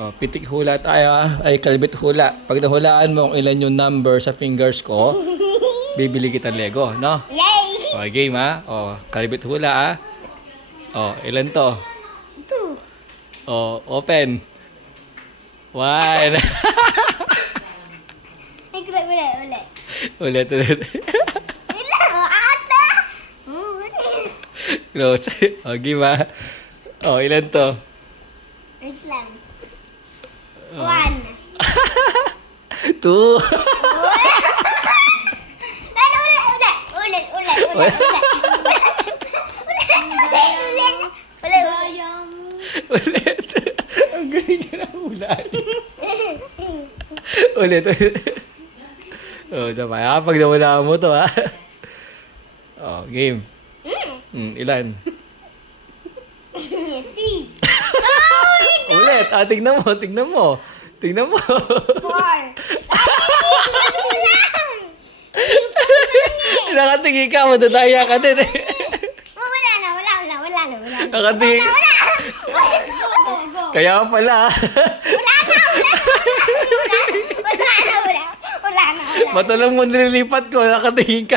Oh, pitik hula tayo ay kalbit hula. Pag nahulaan mo kung ilan yung number sa fingers ko, bibili kita Lego, no? Yay! O, game ha. O, kalbit hula O, ilan to? 2. O, open. 1. Ulit. Ulit, ulit. Ilan? Ata! Close. O, game ha. O, ilan to? Wait lang. 1. 2. Ulit. Ang galing ka na hulaan. Ulit, ulit. O, sabay ha. Pag nahulaan mo to ha. O, game. Ilan? 3. Ulit. Tignan mo, tignan mo. Tignan mo. 4. Nakatingin ka, madadaya ka din eh. Wala na. Nakatingin. Go. Kaya pala. Wala na. Mata lang mo nililipat ko, nakatingin ka.